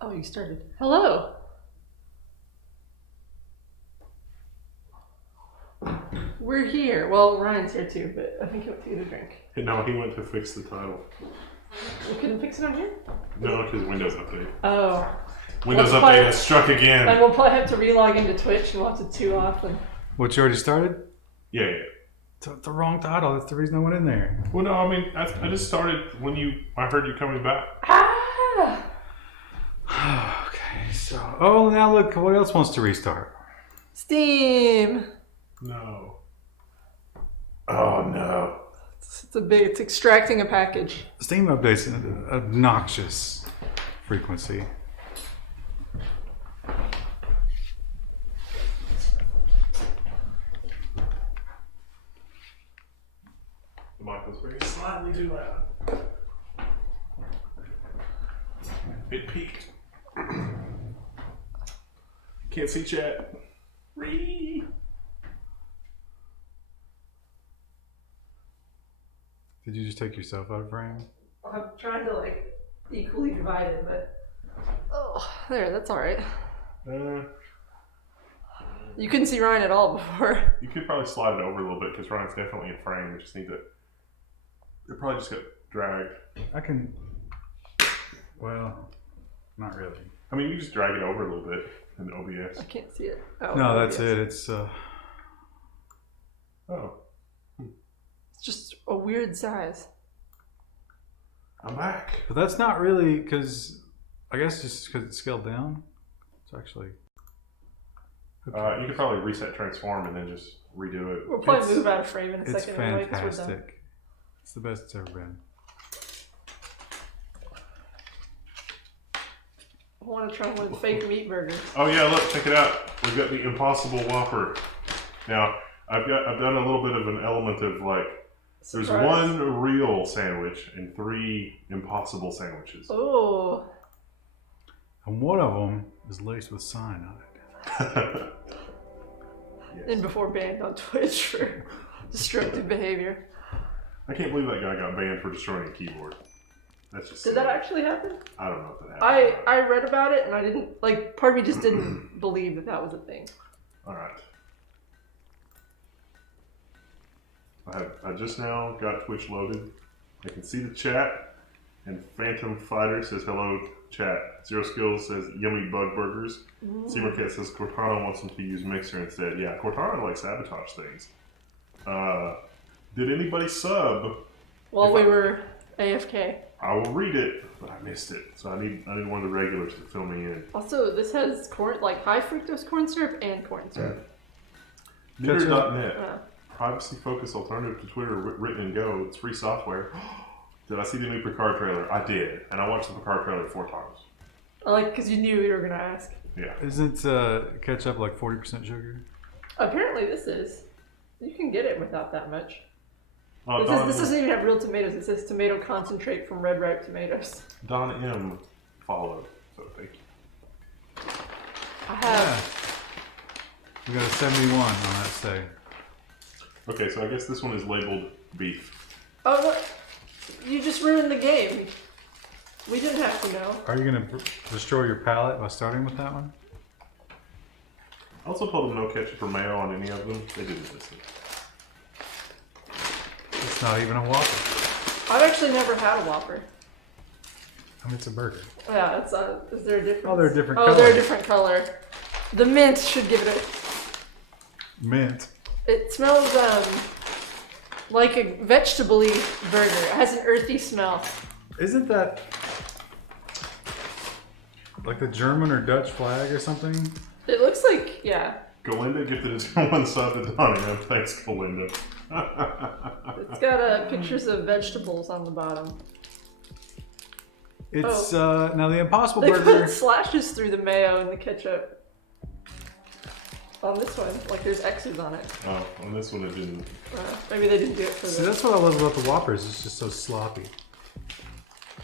Oh, you started. Hello. We're here. Well, Ryan's here too, but I think he went to get a drink. No, he went to fix the title. We couldn't fix it on here? No, because Windows update. Oh. Windows update has struck again. And we'll probably have to re-log into Twitch and watch it too often. What, you already started? Yeah. It's the wrong title. That's the reason I went in there. Well, no, I mean, I just started when I heard you coming back. Ah! Okay, so... Oh, now look, what else wants to restart? Steam! No. Oh, no. It's extracting a package. Steam updates at an obnoxious frequency. The mic was very slightly too loud. It peaked. Can't see chat. Did you just take yourself out of frame? I'm trying to equally divide it, but there, that's all right. You couldn't see Ryan at all before. You could probably slide it over a little bit because Ryan's definitely in frame. We just need to. It probably just got dragged. I can... Well, not really. I mean, you just drag it over a little bit in OBS. I can't see it. Oh, No, that's yes. it. It's Oh, It's just a weird size. I'm back. But that's not really because... I guess just because it's scaled down. It's actually... You could probably reset transform and then just redo it. We'll probably move out of frame in a It's second anyway, 'cause we're done. fantastic. It's the best it's ever been. I want to try one of the fake meat burgers. Oh yeah, look, check it out. We've got the Impossible Whopper. Now, I've done a little bit of an element of there's Surprise. one real sandwich and 3 impossible sandwiches. Oh. And one of them is laced with cyanide. Yes. And before banned on Twitch for destructive behavior. I can't believe that guy got banned for destroying a keyboard. That's just Did that actually happen? I don't know if that happened. I read about it and I didn't, part of me just didn't believe that was a thing. Alright. I just now got Twitch loaded. I can see the chat. And Phantom Fighter says hello, chat. Zero Skills says yummy bug burgers. Seamercat says Cortana wants him to use Mixer instead. Yeah, Cortana sabotage things. Did anybody sub? While we were AFK. I will read it, but I missed it. So I need one of the regulars to fill me in. Also, this has high fructose corn syrup and corn syrup. Neuter.net. Privacy-focused alternative to Twitter, written in Go. It's free software. Did I see the new Picard trailer? I did, and I watched the Picard trailer 4 times. Because you knew you were gonna ask. Yeah. Isn't ketchup like 40% sugar? Apparently, this is. You can get it without that much. Don, This doesn't even have real tomatoes. It says tomato concentrate from red ripe tomatoes. Don M followed, so thank you. I have. We got a 71 on that say. Okay, so I guess this one is labeled beef. Oh, look. You just ruined the game. We didn't have to know. Are you going to destroy your palate by starting with that one? I also told them no ketchup or mayo on any of them. They didn't listen. It's not even a Whopper. I've actually never had a Whopper. I mean, it's a burger. Yeah, it's is there a difference? Oh, they're a different Oh, color. they're a different color. The mint should give it Mint. It smells like a vegetable-y burger. It has an earthy smell. Isn't that like the German or Dutch flag or something? It looks like, yeah. Galinda gifted his one sub to Donnie. Thanks, Galinda. It's got pictures of vegetables on the bottom. It's now the Impossible They Burger. put slashes through the mayo and the ketchup. On this one, there's X's on it. Oh, on this one it didn't. Maybe they didn't do it for See, that's what I love about the Whoppers. It's just so sloppy.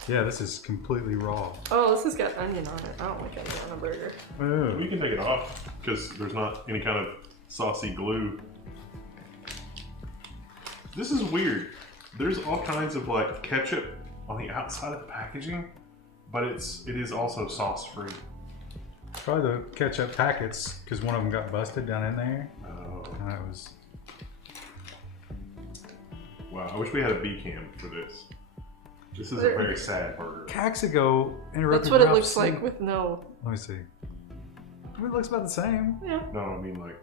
Yeah, this is completely raw. Oh, this has got onion on it. I don't like onion on a burger. Oh. We can take it off because there's not any kind of saucy glue. This is weird. There's all kinds of ketchup on the outside of the packaging, but it is also sauce free. Probably the ketchup packets, because one of them got busted down in there. Oh. And that was... Wow, I wish we had a B cam for this. This is a very sad burger. Caxigo interrupted. That's what it Ralph's looks like sleep. with no. Let me see. It looks about the same. Yeah. No, I mean like.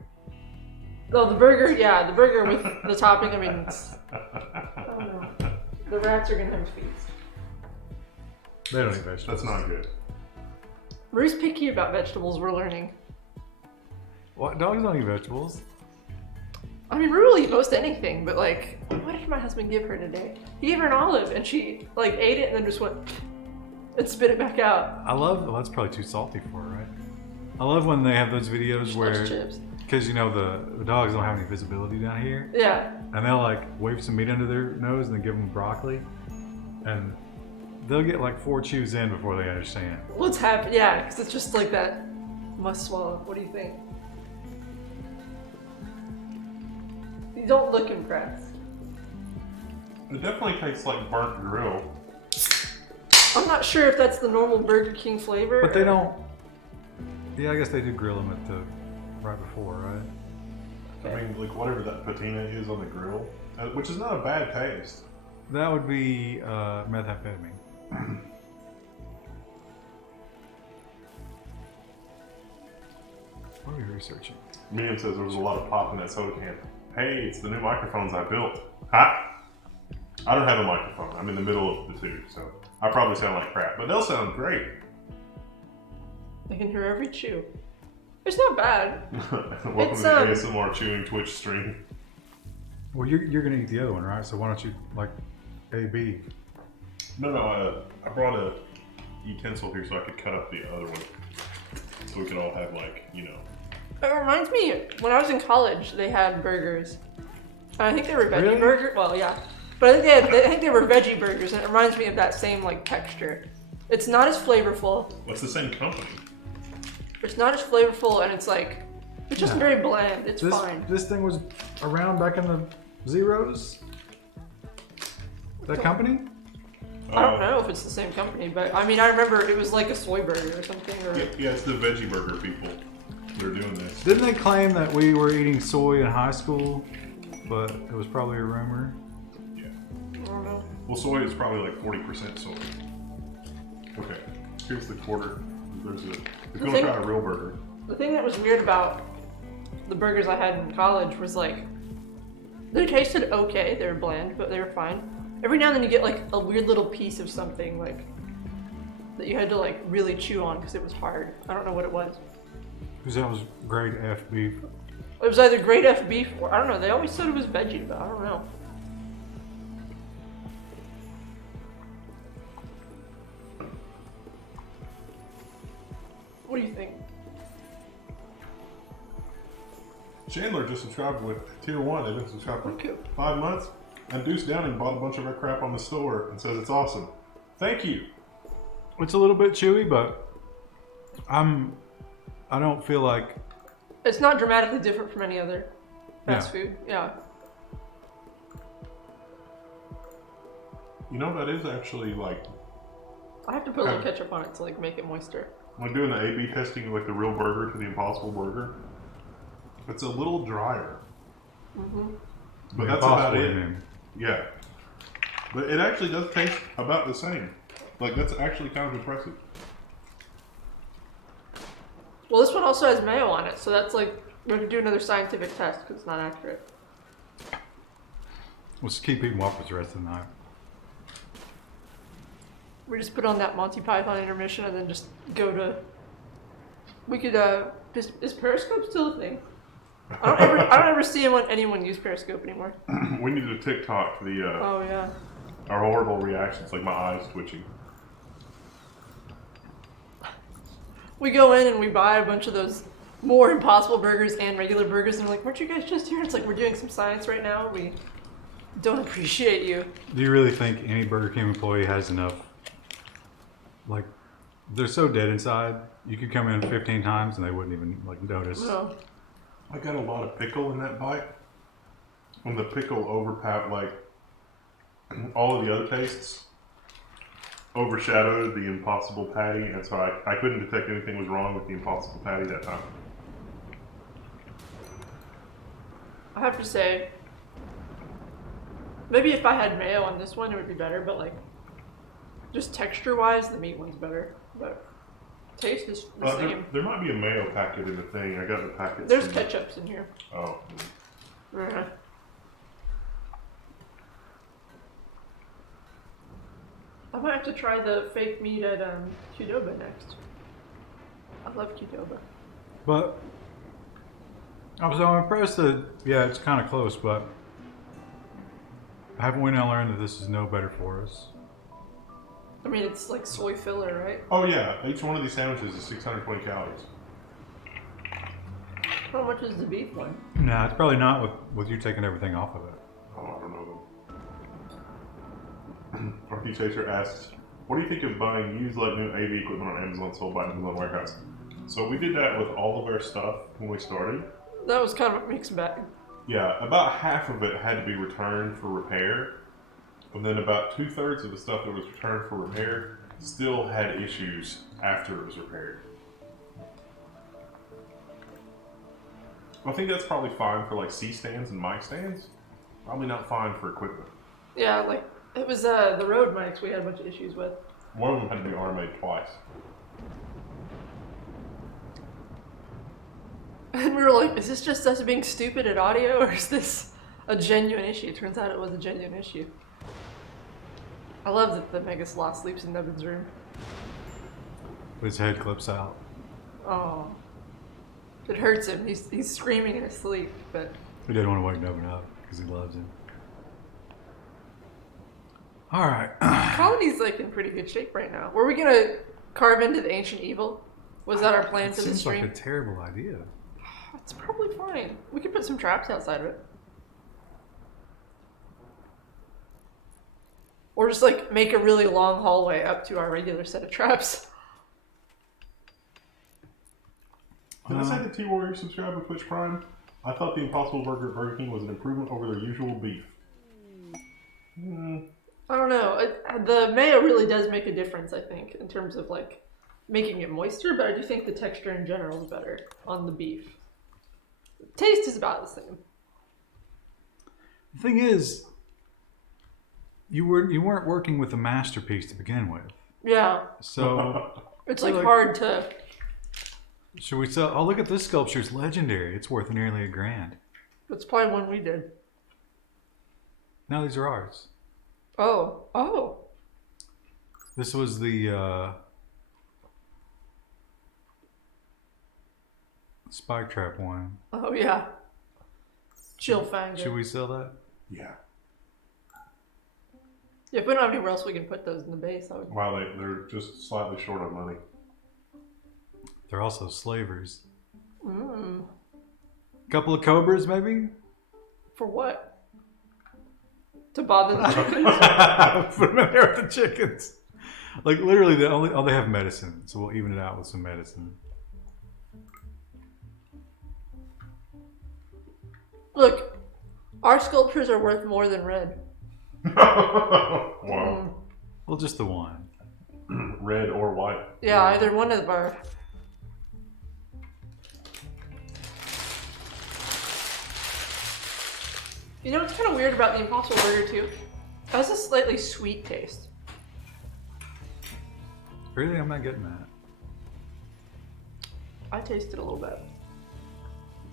Oh, the burger. Yeah, the burger with the topping. I mean, I don't know. The rats are gonna have a feast. They don't eat vegetables. That's not good. Rue's picky about vegetables. We're learning. What? Dogs don't eat vegetables. I mean, Rue will eat most anything, but like, what did my husband give her today? He gave her an olive, and she like ate it and then just went and spit it back out. I love. Well, that's probably too salty for her, right? I love when they have those videos She where, loves chips. because you know the dogs don't have any visibility down here, Yeah. and they'll like wave some meat under their nose and then give them broccoli, and they'll get like 4 chews in before they understand. What's happening? Yeah, because it's just like that must swallow. What do you think? You don't look impressed. It definitely tastes like burnt grill. I'm not sure if that's the normal Burger King flavor. But they or- don't. Yeah, I guess they do grill them at the right before, right? I mean, like whatever that patina is on the grill, which is not a bad taste. That would be methamphetamine. What are we researching? Miriam says there was a lot of pop in that soda can. Hey, it's the new microphones I built. Ha! I don't have a microphone. I'm in the middle of the two, so I probably sound like crap, but they'll sound great. I can hear every chew. It's not bad. Welcome It's, to the ASMR chewing Twitch stream. Well, you're gonna eat the other one, right? So why don't you like A B? No, I brought a utensil here so I could cut up the other one, so we could all have like, you know. It reminds me, when I was in college, they had burgers. And I think they were veggie Really? burgers. Well, yeah. But I think they were veggie burgers, and it reminds me of that same like texture. It's not as flavorful. What's the same company? It's not as flavorful, and it's like, it's just Yeah. very bland. It's fine. This thing was around back in the zeros. That company? I don't know if it's the same company, but I mean, I remember it was like a soy burger or something. Or Yeah, it's the veggie burger people that are doing this. Didn't they claim that we were eating soy in high school, but it was probably a rumor? Yeah. I don't know. Well, soy is probably like 40% soy. Okay, here's the quarter. There's a. If you want to try a real burger. The thing that was weird about the burgers I had in college was like, they tasted okay. They were bland, but they were fine. Every now and then you get like a weird little piece of something like that you had to like really chew on because it was hard. I don't know what it was. Because that was grade F beef. It was either grade F beef or I don't know. They always said it was veggie, but I don't know. What do you think? Chandler just subscribed with Tier 1. They've been subscribed for Okay. 5 months. And Deuce Downing bought a bunch of red crap on the store and says it's awesome. Thank you. It's a little bit chewy, but I don't feel like It's not dramatically different from any other fast food. Yeah. You know, that is actually like, I have to put a little ketchup on it to like make it moister. when doing the A/B testing, like the real burger to the Impossible Burger, it's a little drier. Mm-hmm. But that's about Impossible, it. you mean. Yeah. But it actually does taste about the same. Like, that's actually kind of impressive. Well, this one also has mayo on it, so that's like, we have to do another scientific test because it's not accurate. Let's keep eating Whoppers the rest of the night. We just put on that Monty Python intermission and then just go to. We could. Is Periscope still a thing? I don't ever see anyone use Periscope anymore. We need a TikTok for the Oh yeah. our horrible reactions, like my eyes twitching. We go in and we buy a bunch of those more Impossible Burgers and regular burgers, and they're like, "Weren't you guys just here?" It's like we're doing some science right now. We don't appreciate you. Do you really think any Burger King employee has enough? Like, they're so dead inside. You could come in 15 times and they wouldn't even like notice. No. I got a lot of pickle in that bite. When the pickle overpowered, like, all of the other tastes overshadowed the Impossible Patty, and so I couldn't detect anything was wrong with the Impossible Patty that time. I have to say, maybe if I had mayo on this one, it would be better, but like, just texture-wise, the meat one's better. But taste is the same. There might be a mayo packet in the thing. I got the packets. There's ketchups in here. Oh. Uh-huh. I might have to try the fake meat at Qdoba next. I love Qdoba. But I'm impressed that it's kind of close, but haven't we now learned that this is no better for us? I mean, it's like soy filler, right? Oh yeah, each one of these sandwiches is 620 calories. How much is the beef one? Nah, it's probably not with you taking everything off of it. Oh, I don't know them. RP Chaser asks, what do you think of buying used like new AV equipment on Amazon sold by Amazon Warehouse? So we did that with all of our stuff when we started. That was kind of a mixed bag. Yeah, about half of it had to be returned for repair. And then about 2/3 of the stuff that was returned for repair still had issues after it was repaired. I think that's probably fine for like C-stands and mic stands. Probably not fine for equipment. Yeah, like, it was the Rode mics we had a bunch of issues with. One of them had to be arm-made twice. And we were like, is this just us being stupid at audio, or is this a genuine issue? Turns out it was a genuine issue. I love that the Mega Sloth sleeps in Nubbin's room. His head clips out. Oh. It hurts him. He's screaming in his sleep, but... He didn't want to wake Nubbin up because he loves him. Alright. Colony's like in pretty good shape right now. Were we gonna carve into the ancient evil? Was that our plan for the Seems stream? like a terrible idea. It's probably fine. We could put some traps outside of it. Or just like make a really long hallway up to our regular set of traps. Did I say the T-Warrior subscribed with Twitch Prime? I thought the Impossible Burger at Burger King was an improvement over their usual beef. I don't know. The mayo really does make a difference, I think, in terms of like making it moister, but I do think the texture in general is better on the beef. Taste is about the same. The thing is, you weren't working with a masterpiece to begin with. Yeah. So it's like hard to... Should we sell? Oh, look at this sculpture. It's legendary. It's worth nearly $1,000. It's probably one we did. No, these are ours. Oh. Oh. This was the Spike Trap one. Oh, yeah. Chill Fang. Should we sell that? Yeah. Yeah, if we don't have anywhere else we can put those in the base, I would... Wow, they're just slightly short on money. They're also slavers. Mm. Couple of cobras, maybe? For what? To bother the chickens? Put them in there with the chickens. Like literally, they have medicine, so we'll even it out with some medicine. Look, our sculptures are worth more than red. Wow. Well, just the one. Red or white. Yeah, either one of our... You know what's kind of weird about the Impossible Burger too? It has a slightly sweet taste. Really, I'm not getting that. I tasted a little bit.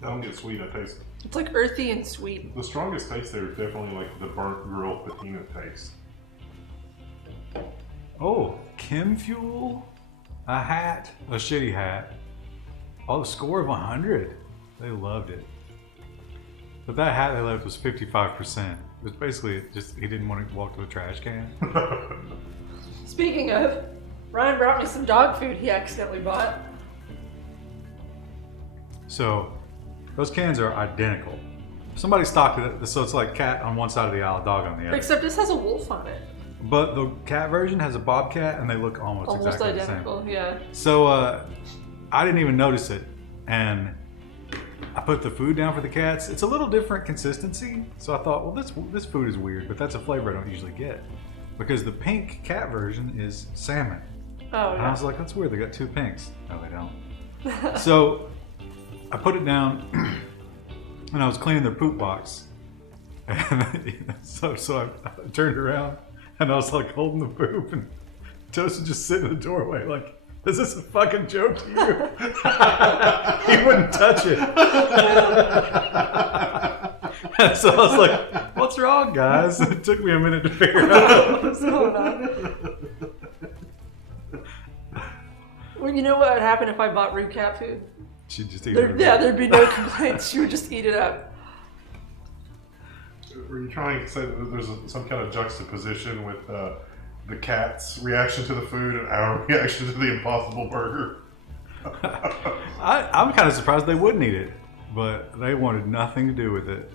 I don't get sweet, I taste it. It's like earthy and sweet. The strongest taste there is definitely like the burnt grilled patina taste. Oh, Kim Fuel? A hat. A shitty hat. Oh, a score of 100. They loved it. But that hat they left was 55%. It was basically just, he didn't want to walk to a trash can. Speaking of, Ryan brought me some dog food he accidentally bought. So, those cans are identical. Somebody stocked it, so it's like cat on one side of the aisle, dog on the other. Except this has a wolf on it. But the cat version has a bobcat, and they look almost exactly identical, the same. yeah. So I didn't even notice it, and I put the food down for the cats. It's a little different consistency, so I thought, well, this food is weird, but that's a flavor I don't usually get. because the pink cat version is salmon. Oh, And I yeah. was like, that's weird. They got two pinks. No, they don't. So I put it down, and I was cleaning their poop box, and so I turned around, and I was like holding the poop, and Toast was just sitting in the doorway, like, is this a fucking joke to you? He wouldn't touch it. And so I was like, what's wrong, guys? It took me a minute to figure out. What's going on? Well, you know what would happen if I bought rude cat food? She'd just eat There, it. yeah, there'd be no complaints. She would just eat it up. Were you trying to say that there's some kind of juxtaposition with the cat's reaction to the food and our reaction to the Impossible Burger? I'm kind of surprised they wouldn't eat it, but they wanted nothing to do with it.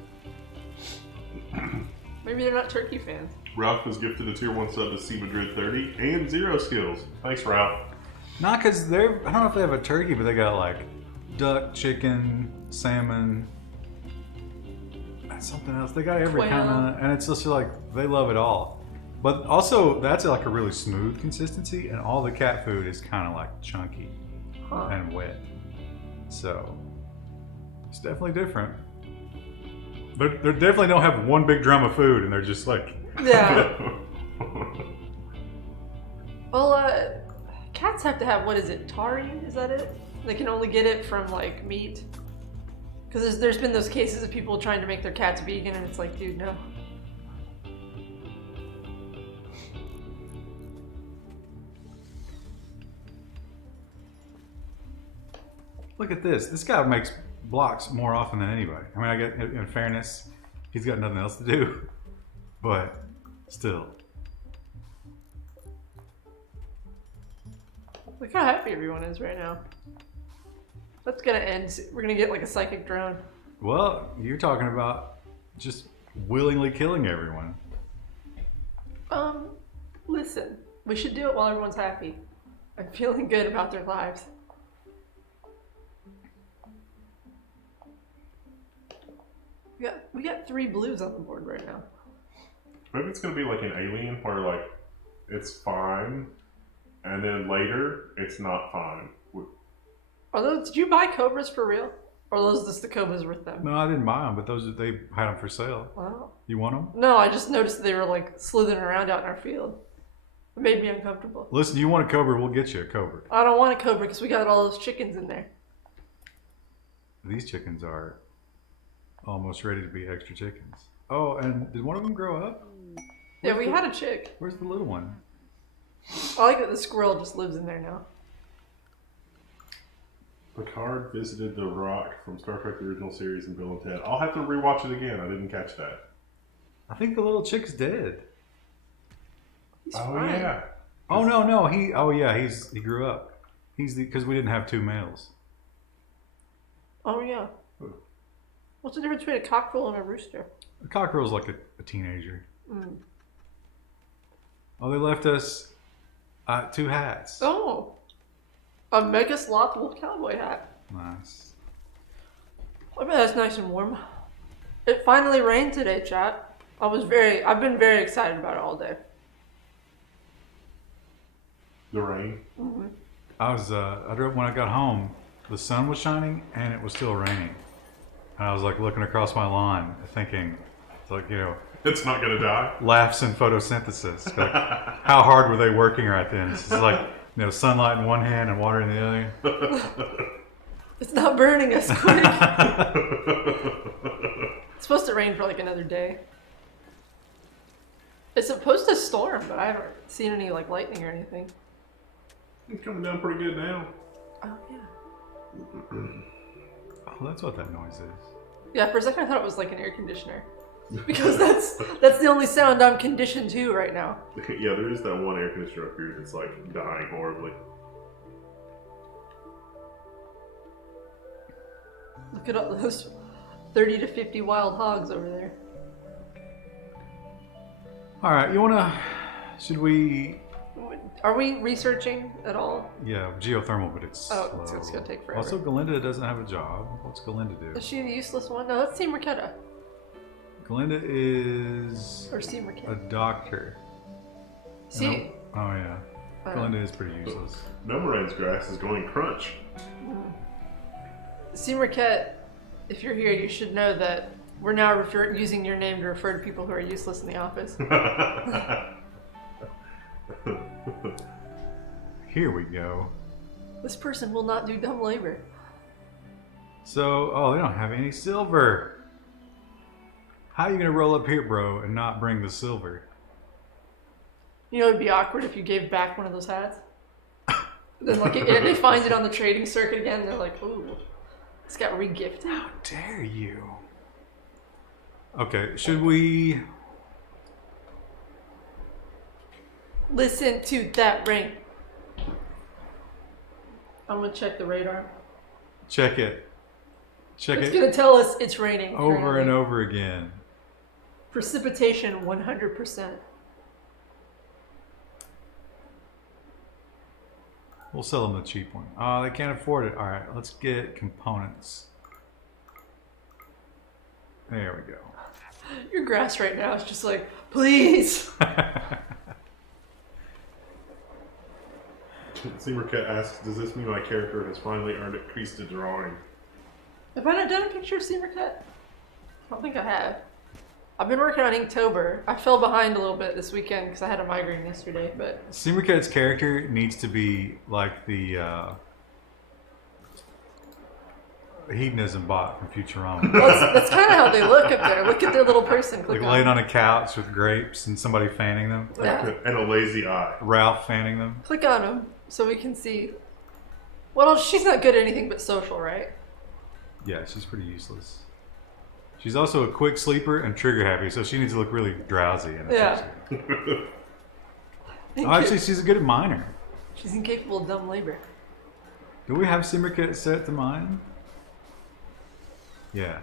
Maybe they're not turkey fans. Ralph was gifted a tier 1 sub to C Madrid 30 and 0 skills. Thanks, Ralph. Not because I don't know if they have a turkey, but they got like duck, chicken, salmon, and something else. They got every Quail. kind of, and it's just like they love it all. But also, that's like a really smooth consistency, and all the cat food is kind of like chunky and wet. So it's definitely different. They definitely don't have one big drum of food, and they're just like, Yeah. Well, cats have to have, what is it, taurine? Is that it? They can only get it from like meat. Because there's been those cases of people trying to make their cats vegan, and it's like, dude, no. look at this. This guy makes blocks more often than anybody. I mean, I get, in fairness, he's got nothing else to do, but still. Look how happy everyone is right now. That's gonna end. We're gonna get like a psychic drone. Well, you're talking about just willingly killing everyone. Listen, we should do it while everyone's happy. I'm feeling good about their lives. We got 3 blues on the board right now. Maybe it's going to be like an Alien where like it's fine and then later it's not fine. Are those? Did you buy cobras for real? Or are those just the cobras with them? No, I didn't buy them, but they had them for sale. Wow. You want them? No, I just noticed they were like slithering around out in our field. It made me uncomfortable. Listen, you want a cobra? We'll get you a cobra. I don't want a cobra because we got all those chickens in there. These chickens are almost ready to be extra chickens. Oh, and did one of them grow up? Yeah, we had a chick. Where's the little one? I like that the squirrel just lives in there now. Picard visited the Rock from Star Trek the original series and Bill and Ted. I'll have to rewatch it again. I didn't catch that. I think the little chick's dead. He's Oh fine. yeah. Oh no, he grew up. Because we didn't have 2 males. Oh yeah. What's the difference between a cockerel and a rooster? A cockerel's like a teenager. Mm. Oh, they left us 2 hats. Oh, a mega sloth wolf cowboy hat. Nice. I bet that's nice and warm. It finally rained today, chat. I've been very excited about it all day. The rain. Mm-hmm. I drove when I got home. The sun was shining and it was still raining. And I was like looking across my lawn, thinking, it's like, It's not gonna die. laughs and photosynthesis. Like, how hard were they working right then? It's like, sunlight in one hand and water in the other. It's not burning us quick. It's supposed to rain for like another day. It's supposed to storm, but I haven't seen any like lightning or anything. It's coming down pretty good now. Oh yeah. Oh, that's what that noise is. Yeah, for a second I thought it was like an air conditioner. Because that's the only sound I'm conditioned to right now. Yeah, there is that one air conditioner up here that's like dying horribly. Look at all those 30 to 50 wild hogs over there. All right, should we? Are we researching at all? Yeah, geothermal, but it's Oh, slow. it's gonna take forever. Also, Galinda doesn't have a job. What's Galinda do? Is she the useless one? No, that's Team Marquetta. Galinda is Or Team a Marquetta. doctor. See, Oh yeah. Glinda is pretty useless. Numerine's grass is going crunch. see, Marquette, if you're here, you should know that we're now using your name to refer to people who are useless in the office. Here we go. This person will not do dumb labor. So, oh, they don't have any silver. How are you gonna roll up here, bro, and not bring the silver? You know, it'd be awkward if you gave back one of those hats. Then, like, they find it on the trading circuit again. And they're like, "Ooh, it's got regifted." How dare you? Okay, should we? Listen to that rain. I'm gonna check the radar. Check it. Check It's it gonna tell us it's raining. over currently. and over again. Precipitation 100%. We'll sell them the cheap one. Oh, they can't afford it. All right, let's get components. There we go. Your grass right now is just like, please. Seamercat asks, does this mean my character has finally earned a crease to drawing? Have I not done a picture of Seamercat? I don't think I have. I've been working on Inktober. I fell behind a little bit this weekend because I had a migraine yesterday, but Seamercat's character needs to be like the hedonism bot from Futurama. that's kind of how they look up there. Look at their little person. Click Like laying on a couch with grapes and somebody fanning them. Yeah. And a lazy eye. Ralph fanning them. Click on them so we can see. Well, she's not good at anything but social, right? Yeah, she's pretty useless. She's also a quick sleeper and trigger happy, so she needs to look really drowsy. Yeah. Oh, actually, she's a good miner. She's incapable of dumb labor. Do we have Seamercat set to mine? Yeah.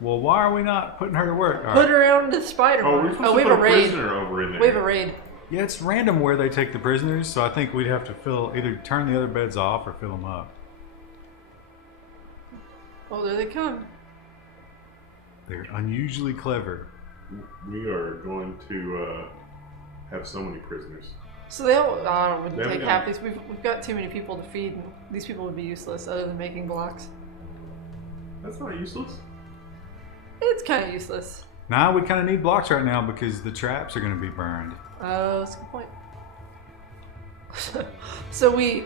Well, why are we not putting her to work? All Put right. her out into the spider. Oh, we're supposed we to have put a a raid. prisoner over in there. We have a raid. Yeah, it's random where they take the prisoners, so I think we'd have to either turn the other beds off or fill them up. Oh, there they come. They're unusually clever. We are going to have so many prisoners. So they all, I don't know, They wouldn't take haven't half these. We've got too many people to feed, and these people would be useless other than making blocks. That's not useless. It's kind of useless. Now we kind of need blocks right now because the traps are going to be burned. Oh, that's a good point. So we